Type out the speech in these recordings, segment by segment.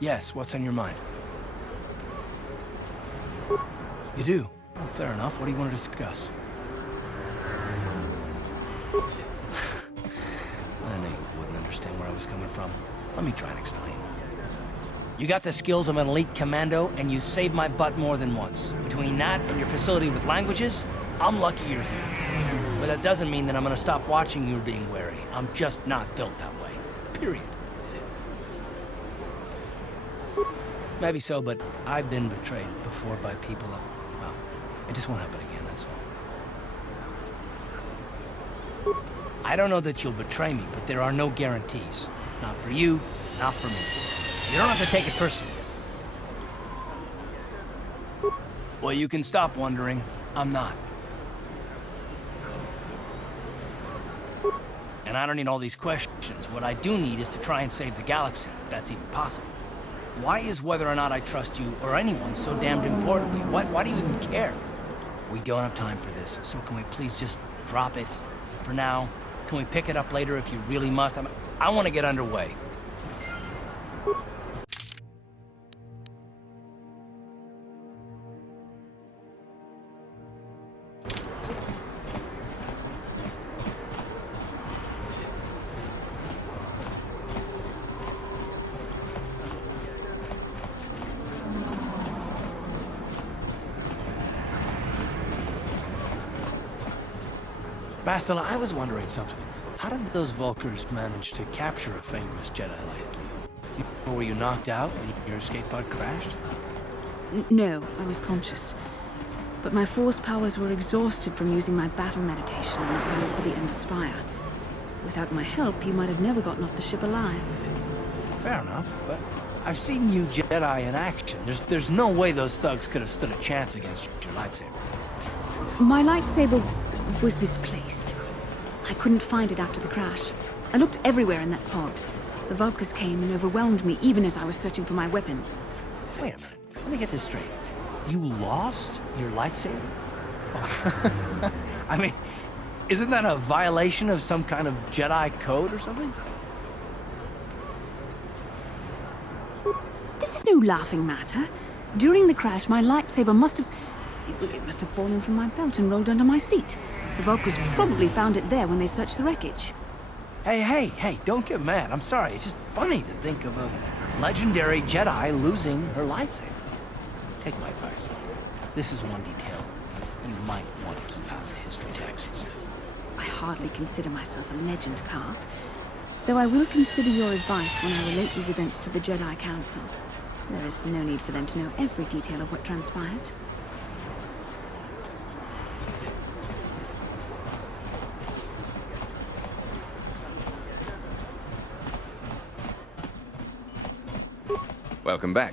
Yes, what's on your mind? You do? Well, fair enough. What do you want to discuss? I knew you wouldn't understand where I was coming from. Let me try and explain. You got the skills of an elite commando, and you saved my butt more than once. Between that and your facility with languages, I'm lucky you're here. But that doesn't mean that I'm gonna stop watching you being wary. I'm just not built that way. Period. Maybe so, but I've been betrayed before by people. Well, it just won't happen again, that's all. I don't know that you'll betray me, but there are no guarantees. Not for you, not for me. You don't have to take it personally. Well, you can stop wondering. I'm not. And I don't need all these questions. What I do need is to try and save the galaxy, if that's even possible. Why is whether or not I trust you or anyone so damned important to you? Why do you even care? We don't have time for this, so can we please just drop it for now? Can we pick it up later if you really must? I want to get underway. Bastila, I was wondering something. How did those Vulkars manage to capture a famous Jedi like you? Or were you knocked out when your escape pod crashed? No, I was conscious. But my force powers were exhausted from using my battle meditation on the battle for the Ender Spire. Without my help, you might have never gotten off the ship alive. Fair enough, but I've seen you Jedi in action. There's no way those thugs could have stood a chance against your lightsaber. My lightsaber was misplaced. I couldn't find it after the crash. I looked everywhere in that pod. The Vulkars came and overwhelmed me even as I was searching for my weapon. Wait a minute. Let me get this straight. You lost your lightsaber? I mean, isn't that a violation of some kind of Jedi code or something? This is no laughing matter. During the crash, my lightsaber must have fallen from my belt and rolled under my seat. The Vulkars probably found it there when they searched the wreckage. Hey, don't get mad. I'm sorry. It's just funny to think of a legendary Jedi losing her lightsaber. Take my advice. This is one detail you might want to keep out of the history texts. I hardly consider myself a legend, Carth. Though I will consider your advice when I relate these events to the Jedi Council. There is no need for them to know every detail of what transpired. Welcome back.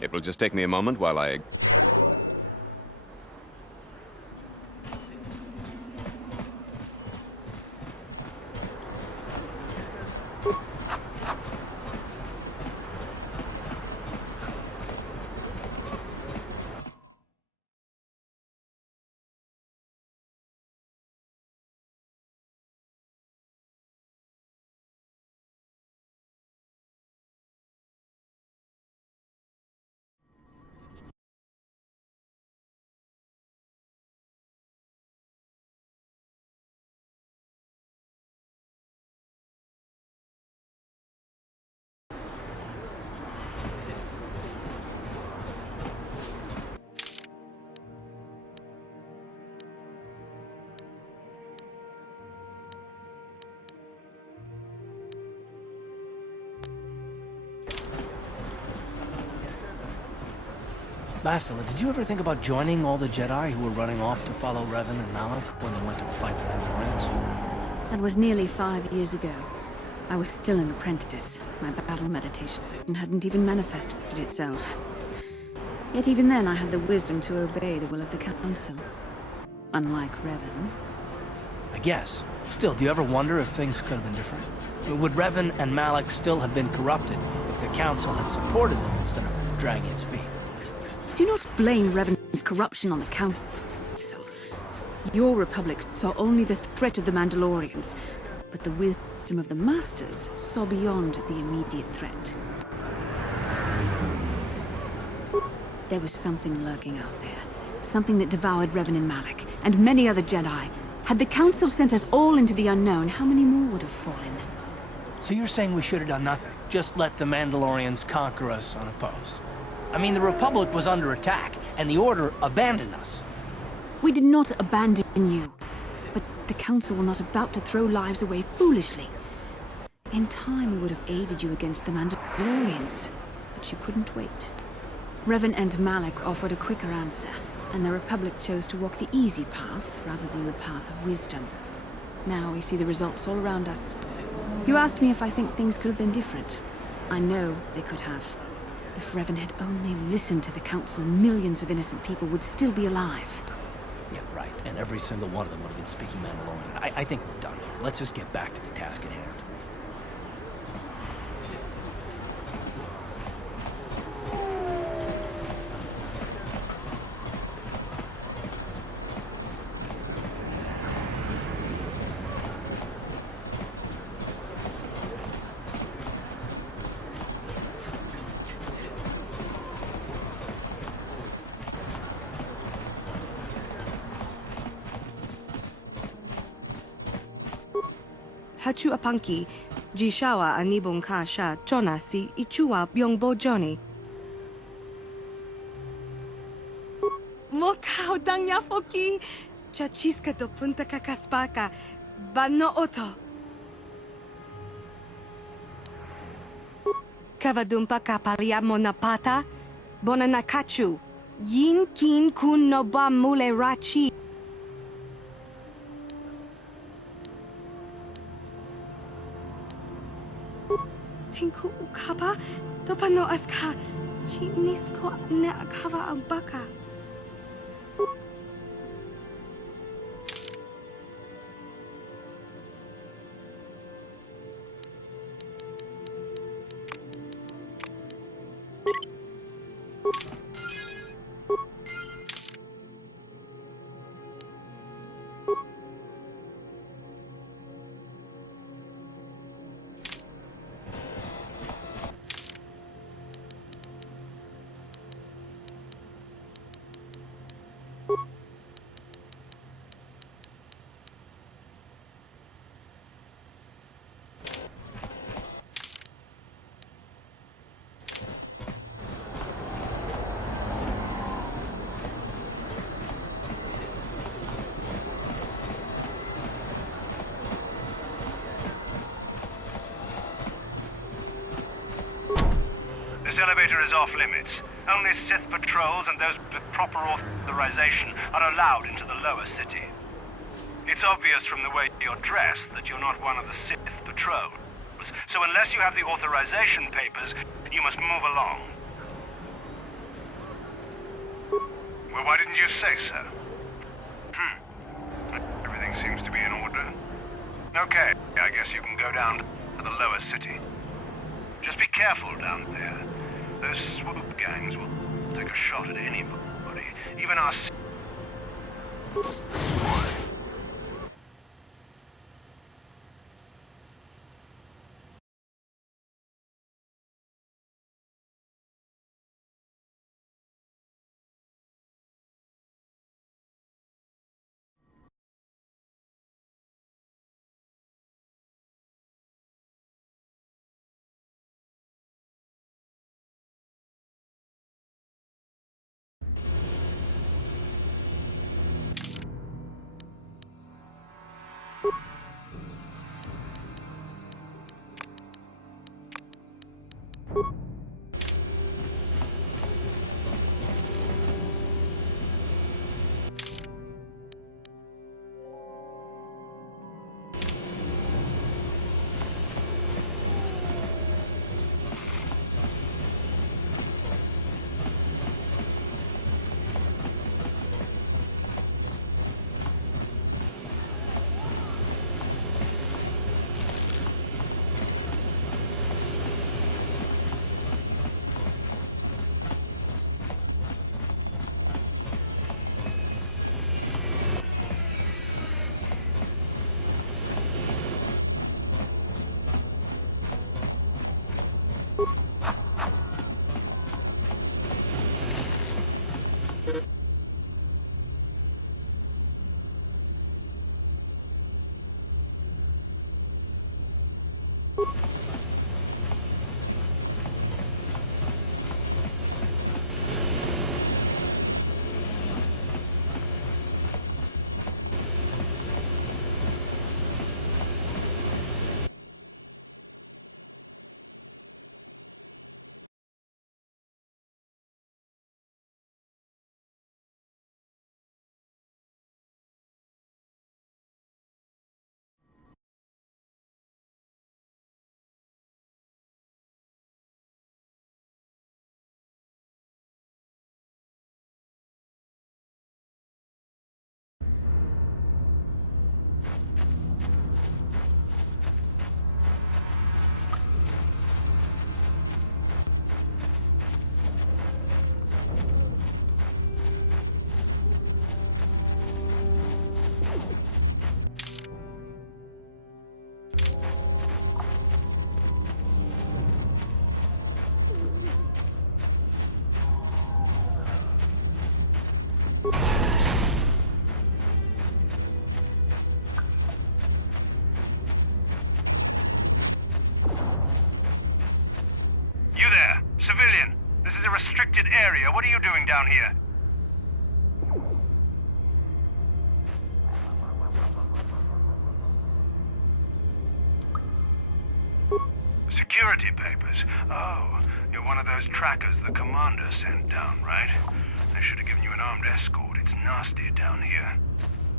It will just take me a moment while I... Bastila, did you ever think about joining all the Jedi who were running off to follow Revan and Malak when they went to fight the Mandalorians? That was nearly 5 years ago. I was still an apprentice. My battle meditation hadn't even manifested itself. Yet even then I had the wisdom to obey the will of the Council. Unlike Revan. I guess. Still, do you ever wonder if things could have been different? Would Revan and Malak still have been corrupted if the Council had supported them instead of dragging its feet? Do not blame Revan's corruption on the Council. Your Republic saw only the threat of the Mandalorians. But the wisdom of the Masters saw beyond the immediate threat. There was something lurking out there. Something that devoured Revan and Malak, and many other Jedi. Had the Council sent us all into the unknown, how many more would have fallen? So you're saying we should have done nothing? Just let the Mandalorians conquer us unopposed? I mean, the Republic was under attack, and the Order abandoned us. We did not abandon you. But the Council were not about to throw lives away foolishly. In time, we would have aided you against the Mandalorians. But you couldn't wait. Revan and Malak offered a quicker answer, and the Republic chose to walk the easy path rather than the path of wisdom. Now we see the results all around us. You asked me if I think things could have been different. I know they could have. If Revan had only listened to the Council, millions of innocent people would still be alive. Yeah, right. And every single one of them would have been speaking Mandalorian. I think we're done here. Let's just get back to the task at hand. Hachu apanki, jishawa anibong kasha, chona si ichua byong bojoni. Mokau dangya foki, chachiska do punta kakaspaka, bano oto. Kavadumpa kapaliamo na pata, bona nakachu, yin kin kun no ba mule rachi. Tinku ukaba, dopano aska, chinisko ne akava ang baka. This elevator is off limits. Only Sith patrols and those with proper authorization are allowed into the lower city. It's obvious from the way you're dressed that you're not one of the Sith patrols. So unless you have the authorization papers, you must move along. Well, why didn't you say so? Everything seems to be in order. Okay, I guess you can go down to the lower city. Just be careful down there. Those swoop gangs will take a shot at anybody, even us. Civilian, this is a restricted area. What are you doing down here? Security papers? Oh, you're one of those trackers the commander sent down, right? They should have given you an armed escort. It's nasty down here.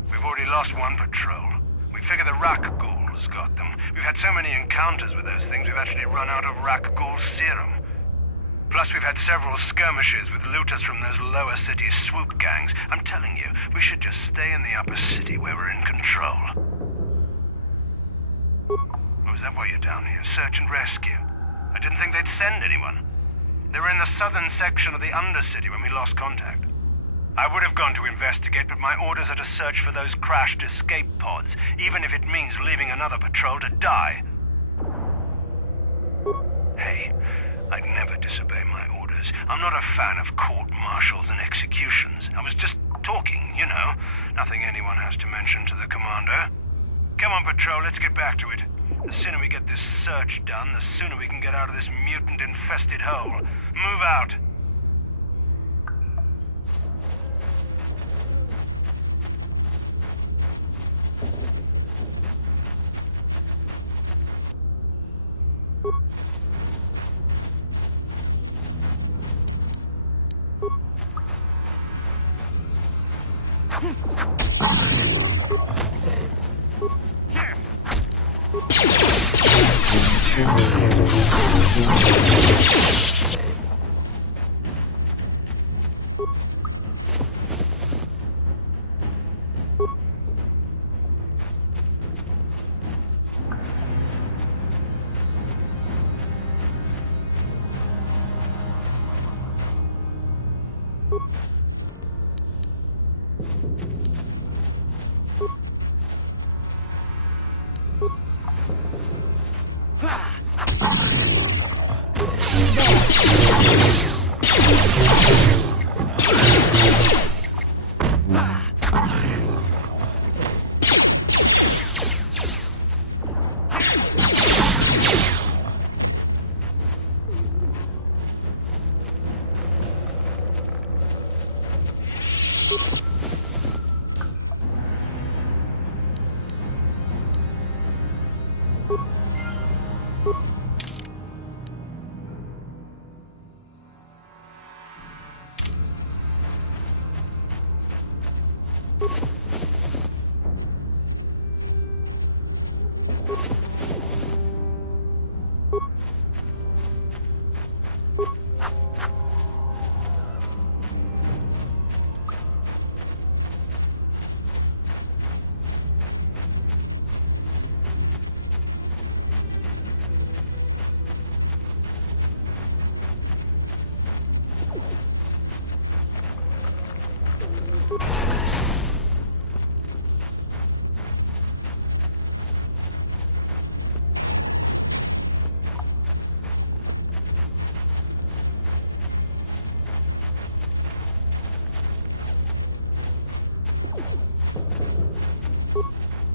We've already lost one patrol. We figure the Rakghouls got them. We've had so many encounters with those things, we've actually run out of Rakghoul serum. Plus, we've had several skirmishes with looters from those lower city swoop gangs. I'm telling you, we should just stay in the upper city where we're in control. Oh, is that why you're down here? Search and rescue? I didn't think they'd send anyone. They were in the southern section of the Undercity when we lost contact. I would have gone to investigate, but my orders are to search for those crashed escape pods, even if it means leaving another patrol to die. Hey, I'd never disobey my orders. I'm not a fan of court-martials and executions. I was just talking, you know. Nothing anyone has to mention to the commander. Come on, patrol, let's get back to it. The sooner we get this search done, the sooner we can get out of this mutant-infested hole. Move out.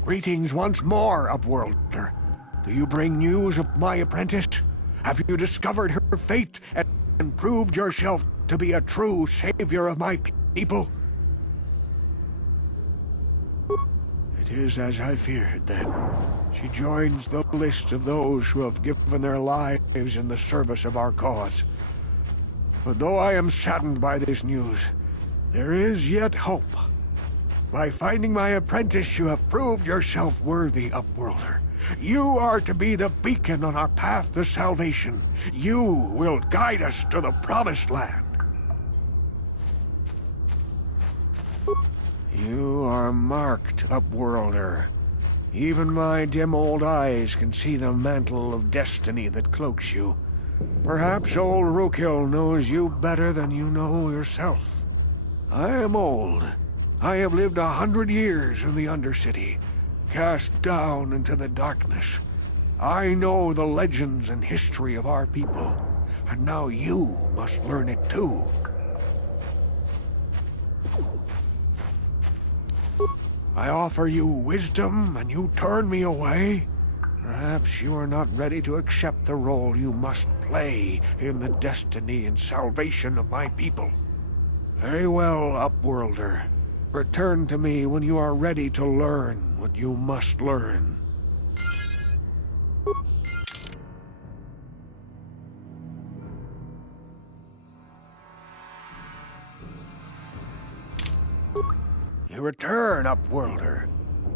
Greetings once more, Upworlder. Do you bring news of my apprentice? Have you discovered her fate and proved yourself to be a true savior of my people? It is as I feared, then. She joins the list of those who have given their lives in the service of our cause. But though I am saddened by this news, there is yet hope. By finding my apprentice, you have proved yourself worthy, Upworlder. You are to be the beacon on our path to salvation. You will guide us to the Promised Land. You are marked, Upworlder. Even my dim old eyes can see the mantle of destiny that cloaks you. Perhaps old Rookhill knows you better than you know yourself. I am old. I have lived 100 years in the Undercity, cast down into the darkness. I know the legends and history of our people, and now you must learn it too. I offer you wisdom, and you turn me away? Perhaps you are not ready to accept the role you must play in the destiny and salvation of my people. Very well, Upworlder. Return to me when you are ready to learn what you must learn. You return, Upworlder.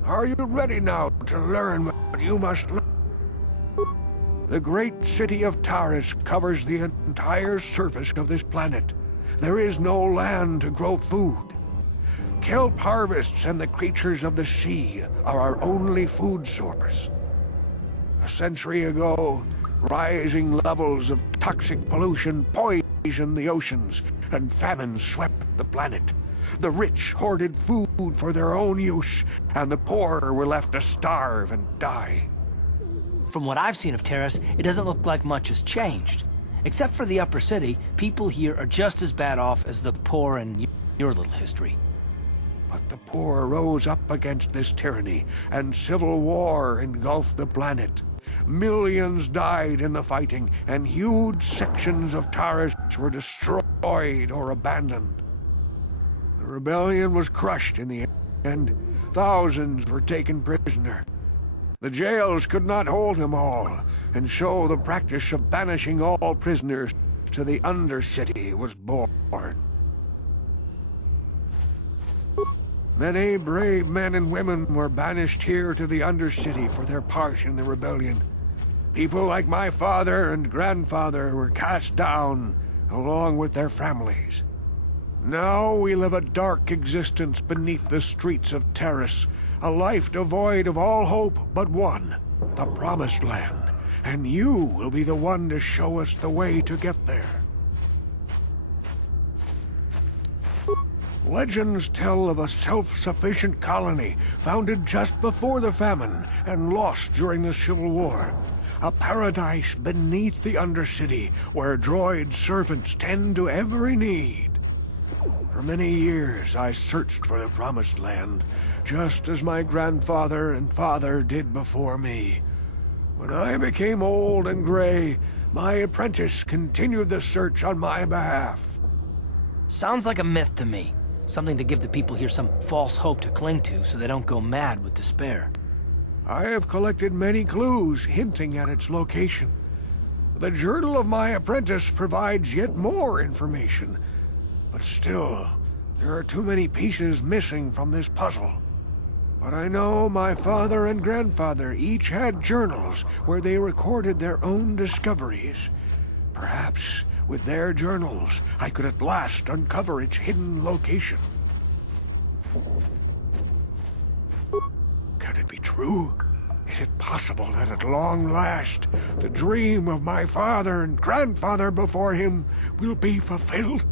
Are you ready now to learn what you must learn? The great city of Taris covers the entire surface of this planet. There is no land to grow food. Kelp harvests and the creatures of the sea are our only food source. A century ago, rising levels of toxic pollution poisoned the oceans, and famine swept the planet. The rich hoarded food for their own use, and the poor were left to starve and die. From what I've seen of Taris, it doesn't look like much has changed. Except for the upper city, people here are just as bad off as the poor in your little history. But the poor rose up against this tyranny, and civil war engulfed the planet. Millions died in the fighting, and huge sections of Taris were destroyed or abandoned. The rebellion was crushed in the end. Thousands were taken prisoner. The jails could not hold them all, and so the practice of banishing all prisoners to the Undercity was born. Many brave men and women were banished here to the Undercity for their part in the rebellion. People like my father and grandfather were cast down, along with their families. Now we live a dark existence beneath the streets of Taris, a life devoid of all hope but one, the Promised Land, and you will be the one to show us the way to get there. Legends tell of a self-sufficient colony founded just before the famine and lost during the Civil War. A paradise beneath the Undercity where droid servants tend to every need. For many years I searched for the Promised Land, just as my grandfather and father did before me. When I became old and gray, my apprentice continued the search on my behalf. Sounds like a myth to me. Something to give the people here some false hope to cling to so they don't go mad with despair. I have collected many clues hinting at its location. The journal of my apprentice provides yet more information. But still, there are too many pieces missing from this puzzle. But I know my father and grandfather each had journals where they recorded their own discoveries. Perhaps, with their journals, I could at last uncover its hidden location. Can it be true? Is it possible that at long last, the dream of my father and grandfather before him will be fulfilled?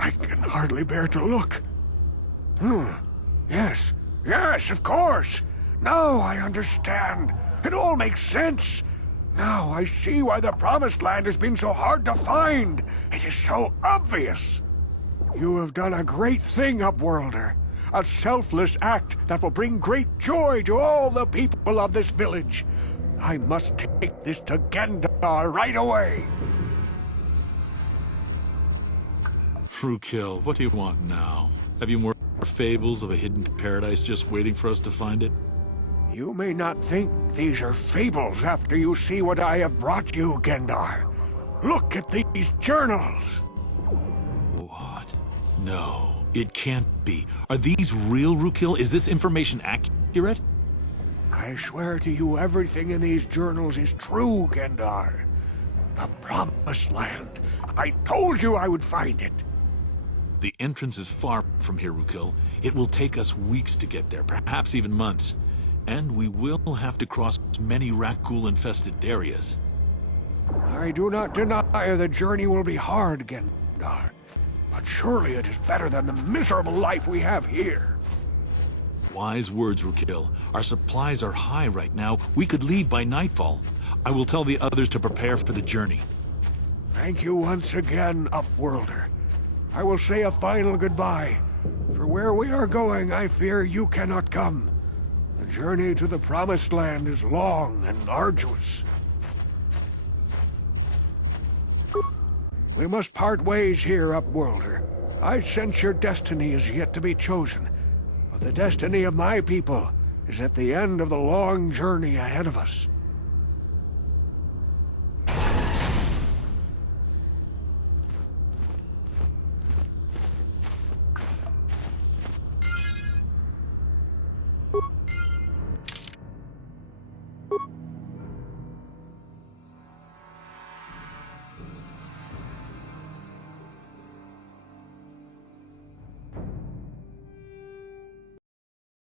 I can hardly bear to look. Yes, of course. Now I understand. It all makes sense. Now I see why the Promised Land has been so hard to find. It is so obvious. You have done a great thing, Upworlder. A selfless act that will bring great joy to all the people of this village. I must take this to Gendar right away. Rookil, what do you want now? Have you more fables of a hidden paradise just waiting for us to find it? You may not think these are fables after you see what I have brought you, Gendar. Look at these journals. What? No, it can't be. Are these real, Rookil? Is this information accurate? I swear to you everything in these journals is true, Gendar. The Promised Land. I told you I would find it. The entrance is far from here, Rookil. It will take us weeks to get there, perhaps even months. And we will have to cross many Rakghoul-infested areas. I do not deny the journey will be hard, Gendar. But surely it is better than the miserable life we have here. Wise words, Rookil. Our supplies are high right now. We could leave by nightfall. I will tell the others to prepare for the journey. Thank you once again, Upworlder. I will say a final goodbye. For where we are going, I fear you cannot come. The journey to the Promised Land is long and arduous. We must part ways here, Upworlder. I sense your destiny is yet to be chosen, but the destiny of my people is at the end of the long journey ahead of us.